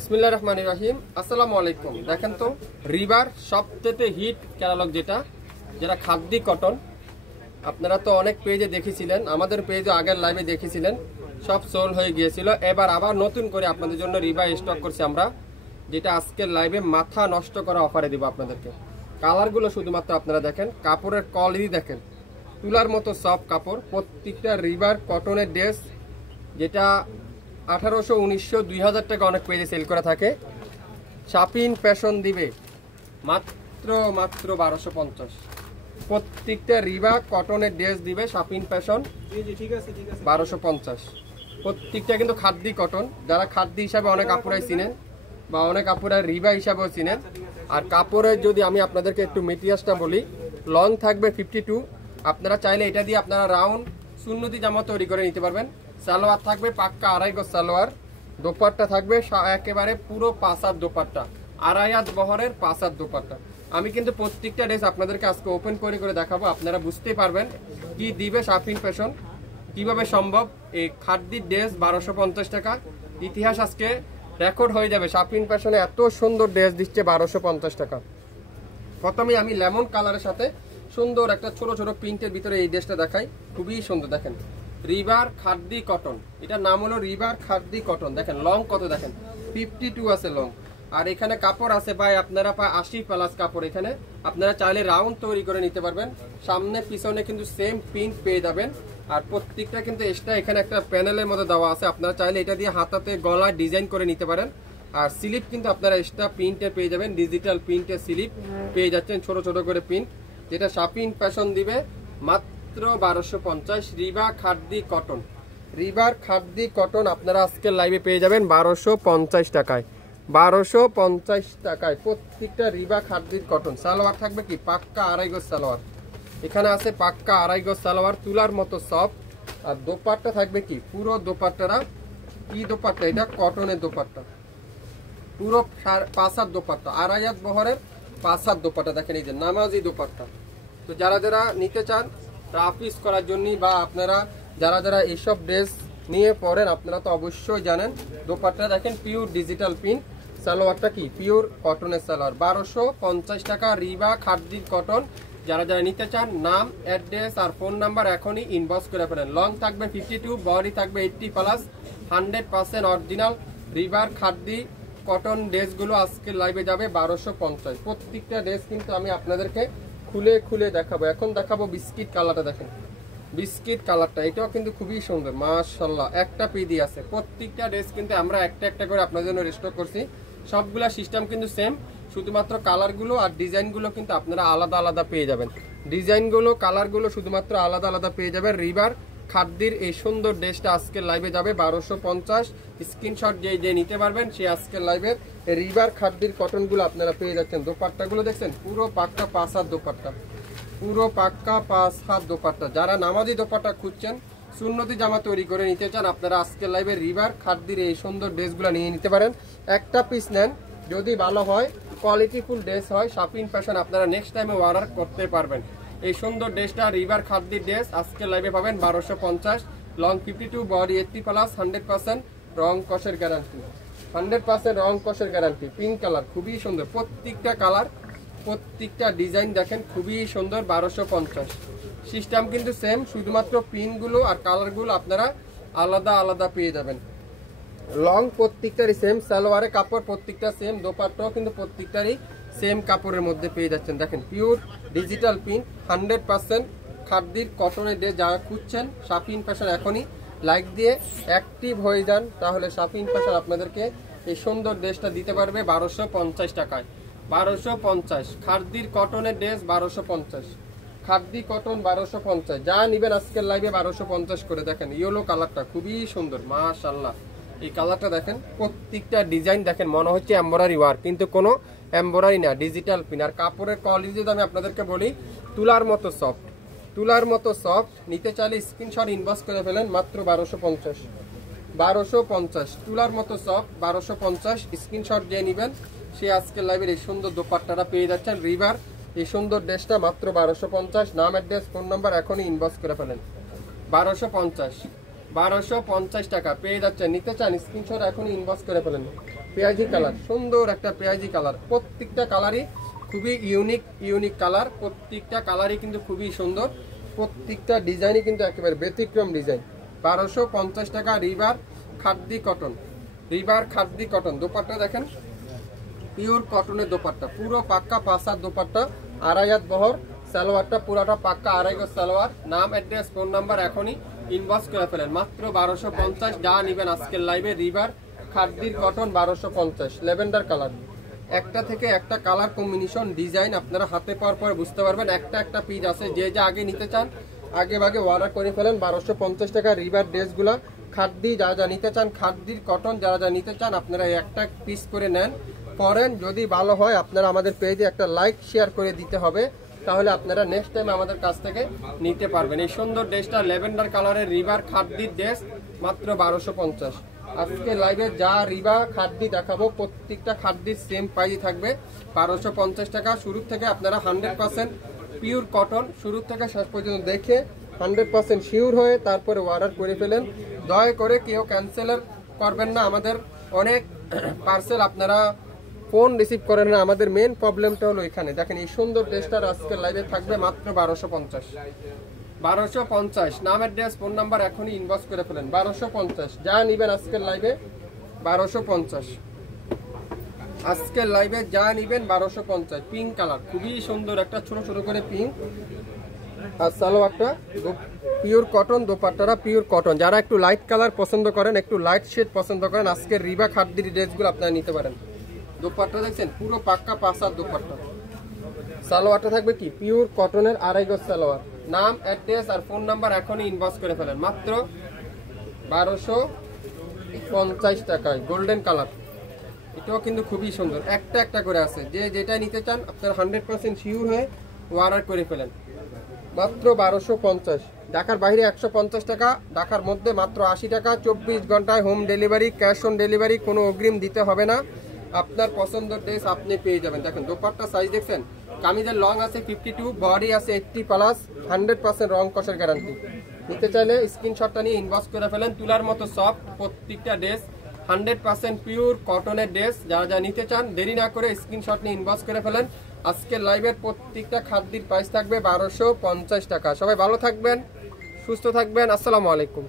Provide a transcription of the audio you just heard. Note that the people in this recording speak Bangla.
বিসমিল্লাহির রহমানির রহিম। আসসালামু আলাইকুম। দেখেন তো রিভার সবচেয়ে হিট ক্যাটালগ যেটা খাদ্যি কটন। আপনারা তো অনেক পেজে দেখেছিলেন, আমাদের পেজে আগের লাইভে দেখেছিলেন, সব সোল হয়ে গিয়েছিল। এবার আবার নতুন করে আপনাদের জন্য রিভার স্টক করছি আমরা, যেটা আজকের লাইভে মাথা নষ্ট করা অফারে দিব আপনাদেরকে। কালারগুলো শুধুমাত্র আপনারা দেখেন, কাপড়ের কোয়ালিটি দেখেন, তুলার মতো সফট কাপড়। প্রত্যেকটা রিভার কটনের ড্রেস, যেটা 1800, 1900, 2000 টাকা অনেক পেজে সেল করা থাকে। শাপিন ফ্যাশন দিবে মাত্র 1250। প্রত্যেকটা রিভা কটনের ড্রেস দিবে শাপিন ফ্যাশন 1250। প্রত্যেকটা কিন্তু খাদ্যি কটন। যারা খাদ্যি হিসাবে অনেক কাপড়াই চিনেন বা অনেক কাপড়ের রিভা হিসাবেও চিনেন। আর কাপড়ের যদি আমি আপনাদেরকে একটু মেটেরিয়ালসটা বলি, লং থাকবে 52। আপনারা চাইলে এটা দিয়ে আপনারা রাউন্ড সুন্নতি জামা তৈরি করে নিতে পারবেন। সালোয়ার থাকবে পাক্কা 2.5 গজ সালোয়ার। দোপাট্টা থাকবে একেবারে পুরো 5 হাত দোপাট্টা, 2.5 হাত বহরের 5 হাত দোপাট্টা। আমি কিন্তু প্রত্যেকটা ড্রেস আপনাদেরকে আজকে ওপেন করে দেখাবো, আপনারা বুঝতেই পারবেন কি দিবে শাপিন ফ্যাশন, কিভাবে সম্ভব। এই খাদ্যির ড্রেস 1250 টাকা। ইতিহাস আজকে রেকর্ড হয়ে যাবে। শাপিন ফ্যাশনে এত সুন্দর ড্রেস দিচ্ছে 1250 টাকা। প্রথমে আমি লেমন কালারের সাথে সুন্দর একটা ছোট ছোট প্রিন্টের ভিতরে এই ড্রেসটা দেখাই, খুবই সুন্দর। দেখেন রিভার খাদ্যি কটন, এটার নাম হলো রিভার খাদ্যি কটন। দেখেন লং কত, দেখেন 52 আছে লং। আর এখানে কাপড় আছে ভাই আপনারা 80 প্লাস কাপড়। এখানে আপনারা চাইলে রাউন্ড তৈরি করে নিতে পারবেন। সামনে পিছনে কিন্তু সেম প্রিন্ট পেয়ে যাবেন। আর প্রত্যেকটা কিন্তু এক্সট্রা এখানে একটা প্যানেলের মধ্যে দেওয়া আছে, আপনারা চাইলে এটা দিয়ে হাতাতে গলা ডিজাইন করে নিতে পারেন। আর স্লিপ কিন্তু আপনারা এক্সট্রা প্রিন্টে পেয়ে যাবেন, ডিজিটাল প্রিন্টের স্লিপ পেয়ে যাচ্ছেন, ছোট ছোট করে প্রিন্ট, যেটা শাপিন ফ্যাশন দিবে মাত্র 1250। রিভা খাদ্যি কটন, রিভার খাদ্যি কটন আপনারা আজকের লাইভে পেয়ে যাবেন 1250 টাকায়। 1250 টাকায় প্রত্যেকটা রিভা খাদ্যির কটন। সালোয়ার থাকবে কি পাক্কা 2.5 গজ সালোয়ার। এখানে আছে পাক্কা 2.5 গজ সালোয়ার, তুলার মতো সফট। আর দোপাট্টা থাকবে কি পুরো দোপাট্টারা, কি দোপাট্টা এটা, কটনের দোপাট্টা, পুরো 5 হাত দোপাট্টা, 2.5 হাত বহরের 5 হাত দোপাট্টা। দেখেন এই যে নামাজি দোপাট্টা। তো যারা যারা নিতে চান অফিস করার জন্য, বা আপনারা যারা এইসব ড্রেস নিয়ে পরেন, আপনারা তো অবশ্যই জানেন। দোপাট্টা দেখেন পিওর ডিজিটাল প্রিন্ট, সালোয়ারটা কি পিওর কটনের সালোয়ার। 1250 টাকা রিভা খাদ্যির কটন। যারা যারা নিতে চান নাম, অ্যাড্রেস আর ফোন নাম্বার এখনই ইনবক্স করে ফেলেন। লং থাকবে 52, বডি থাকবে 80 প্লাস, 100% অরিজিনাল রিভার খাদ্যি কটন ড্রেসগুলো আজকে লাইভে যাবে 1250। প্রত্যেকটা ড্রেস কিন্তু আমি আপনাদেরকে খুলে খুলে দেখাবো। এখন দেখাবো বিস্কিট কালারটা। দেখেন বিস্কিট কালারটা, এটাও কিন্তু খুবই সুন্দর মাশাআল্লাহ। একটা পিডি আছে। প্রত্যেকটা ড্রেস কিন্তু আমরা একটা একটা করে আপনাদের জন্য রিস্টক করছি। সবগুলা সিস্টেম কিন্তু সেম, শুধুমাত্র কালারগুলো আর ডিজাইনগুলো কিন্তু আপনারা আলাদা আলাদা পেয়ে যাবেন। ডিজাইনগুলো কালারগুলো শুধুমাত্র আলাদা আলাদা পেয়ে যাবেন। রিভার খাদ্যির এই সুন্দর ড্রেসটা আজকের লাইভে যাবে 1250। স্ক্রিনশট যে নিতে পারবেন সে আজকের লাইভের রিভার খাদ্যির কটনগুলো আপনারা পেয়ে যাচ্ছেন। দোপাট্টাগুলো দেখছেন পুরো পাক্কা 5 হাত দোপাট্টা, পুরো পাক্কা 5 হাত দোপাট্টা। যারা নামাজি দোপাট্টা খুঁজছেন, সুন্নতি জামা তৈরি করে নিতে চান, আপনারা আজকের লাইভে রিভার খাদ্যির এই সুন্দর ড্রেসগুলো নিয়ে নিতে পারেন। একটা পিস নেন, যদি ভালো হয় কোয়ালিটিফুল ড্রেস হয়, শাপিন ফ্যাশন আপনারা নেক্সট টাইমে অর্ডার করতে পারবেন। এই সুন্দর ড্রেসটা রিভার খাদ্যির ড্রেস আজকের লাইভে পাবেন 1250। লং 52, বডি 80 প্লাস, 100% রং কষের গ্যারান্টি, 100% রং কষের গ্যারান্টি। পিঙ্ক কালার খুবই সুন্দর, প্রত্যেকটা কালার প্রত্যেকটা ডিজাইন দেখেন খুবই সুন্দর। 1250 সিস্টেম কিন্তু সেম, শুধুমাত্র পিনগুলো আর কালারগুলো আপনারা আলাদা আলাদা পেয়ে যাবেন। লং প্রত্যেকটারই সেম, সালোয়ারে কাপড় প্রত্যেকটা সেম, দোপাট্টাও কিন্তু প্রত্যেকটারই সেম কাপড়ের মধ্যে পেয়ে যাচ্ছেন। দেখেন পিওর ডিজিটাল প্রিন্ট, 100% খাদ্যির কটনের ড্রেস। যারা খুঁজছেন শাপিন ফ্যাশন এখনই লাইক দিয়ে অ্যাক্টিভ হয়ে যান, তাহলে শাপিন ফ্যাশন আপনাদেরকে এই সুন্দর ড্রেসটা দিতে পারবে 1250 টাকায়। 1250 খাদ্যির কটনের ড্রেস 1250, খাদ্যি কটন 1250। যা নিবেন আজকের লাইভে 1250 করে। দেখেন ইয়েলো কালারটা খুবই সুন্দর মাশাআল্লাহ। এই কালারটা দেখেন, প্রত্যেকটা ডিজাইন দেখেন মনে হচ্ছে এমব্রয়ডারি ওয়ার্ক, কিন্তু কোনো এমব্রয়ডারি না, ডিজিটাল পিন। আর কাপড়ের কোয়ালিটি যদি আমি আপনাদেরকে বলি, তুলার মতো সফট, তুলার মতো সফট। নিতে চাইলে স্ক্রিনশট ইনবক্স করে ফেলেন মাত্র 1250। 1250 তুলার মতো সফট 1250। স্ক্রিনশট দিয়ে নেবেন, সে আজকের লাইভের এই সুন্দর দোপাট্টাটা পেয়ে যাচ্ছেন। রিভার এই সুন্দর ড্রেসটা মাত্র 1250। নাম, অ্যাড্রেস, ফোন নাম্বার এখনই ইনবক্স করে ফেলেন। 1250 1250 টাকা পেয়ে যাচ্ছে। নিতে চান স্ক্রিনশট এখন ইনবক্স করে ফেলেন। পেঁয়াজি কালার, সুন্দর একটা পেঁয়াজি কালার, প্রত্যেকটা কালারই খুবই ইউনিক কালার, প্রত্যেকটা কালারই কিন্তু খুবই সুন্দর, প্রত্যেকটা ডিজাইনই কিন্তু একেবারে ব্যতিক্রম ডিজাইন। 1250 টাকা river খাদ্দি cotton, river খাদ্দি cotton. Dupatta দেখেন, পিওর কটনের দোপাট্টা, পুরো পাক্কা পাসার দোপাট্টা, আড়াই হাত বহর। সালোয়ারটা পুরাটা পাক্কা আড়াই গজ সালোয়ার। নাম, অ্যাড্রেস, ফোন নাম্বার এখনই ইনবক্স করে ফেলেন। মাত্র 1250 যা নিবেন আজকের লাইভে। রিভার খাদ্দির কটন 1250, ল্যাভেন্ডার কালার। একটা থেকে একটা কালার কম্বিনেশন ডিজাইন আপনারা হাতে পাওয়ার পর বুঝতে পারবেন। একটা পিস আছে, যে যা আগে নিতে চান আগে ভাগে অর্ডার করে ফেলেন। 1250 টাকা রিভার ড্রেসগুলো খাদ্দি, যা নিতে চান খাদ্দির কটন, যা নিতে চান আপনারা একটা পিস করে নেন, পরেন। যদি ভালো হয় আপনারা আমাদের পেজে একটা লাইক শেয়ার করে দিতে হবে, তাহলে আপনারা নেক্সট টাইম আমাদের কাছ থেকে নিতে পারবেন। এই সুন্দর ড্রেসটা ল্যাভেন্ডার কালারের রিভার খাদ্দির ড্রেস মাত্র 1250। আজকে লাইভে যা রিভা খাদ্দি দেখাবো প্রত্যেকটা খাদ্দির সেম প্রাইসই থাকবে 1250 টাকা। শুরু থেকে আপনারা 100% পিওর কটন, শুরু থেকে শেষ পর্যন্ত দেখে 100% শিওর হয়ে তারপরে অর্ডার করে ফেলেন। দয়া করে কেউ ক্যান্সেল করবেন না। আমাদের অনেক পার্সেল আপনারা ফোন রিসিভ করেন না, আমাদের মেন প্রবলেমটা হলো এখানে। দেখেন এই সুন্দর ড্রেসটার আজকের লাইভে থাকবে মাত্র 1250। 1250 নাম, অ্যাড্রেস, ফোন নাম্বার এখনই ইনবক্স করে ফেলেন। 1250 যা নিবেন আজকের লাইভে 1250, আজকের লাইভে যা নিবেন 1250। পিঙ্ক কালার, খুবই সুন্দর একটা ছোট করে পিঙ্ক। আর সালোয়ারটা পিওর কটন, দোপাট্টাটা পিওর কটন। যারা একটু লাইট কালার পছন্দ করেন, একটু লাইট শেড পছন্দ করেন, আজকের রিভা খাদ্দির ড্রেসগুলো আপনারা নিতে পারেন। দোপাট্টা দেখছেন পুরো পাক্কা পাসার দোপাট্টা। সালোয়ারটা থাকবে কি পিওর কটনের আড়াই গজ সালোয়ার। নাম, অ্যাড্রেস আর ফোন নাম্বার এখনই ইনবক্স করে ফেলেন। মাত্র 1250 টাকায় গোল্ডেন কালার। এটাও কিন্তু খুবই সুন্দর, একটা করে আছে। যে যেটা নিতে চান আপনারা 100% শিওর হয়ে অর্ডার করে ফেলেন। মাত্র 1250। ঢাকার বাইরে 150 টাকা, ঢাকার মধ্যে মাত্র 80 টাকা। 24 ঘন্টায় home delivery, cash on delivery, কোনো অগ্রিম দিতে হবে না। আপনার পছন্দের ড্রেস আপনি পেয়ে যাবেন। দেখেন দোপাট্টা সাইজ দেখছেন, কামিজের লং আছে 52, বডি আছে 80+, 100% রং কষের গ্যারান্টি। নিতে চাইলে স্ক্রিনশটটা নিয়ে ইনবক্স করে ফেলেন। তুলার মতো সফট প্রত্যেকটা ড্রেস, 100% পিওর কটনের ড্রেস। যা নিতে চান দেরি না করে স্ক্রিনশট নিয়ে ইনবক্স করে ফেলেন। আজকের লাইভের প্রত্যেকটা খাদ্যের প্রাইস থাকবে 1250 টাকা। সবাই ভালো থাকবেন, সুস্থ থাকবেন। আসসালামু আলাইকুম।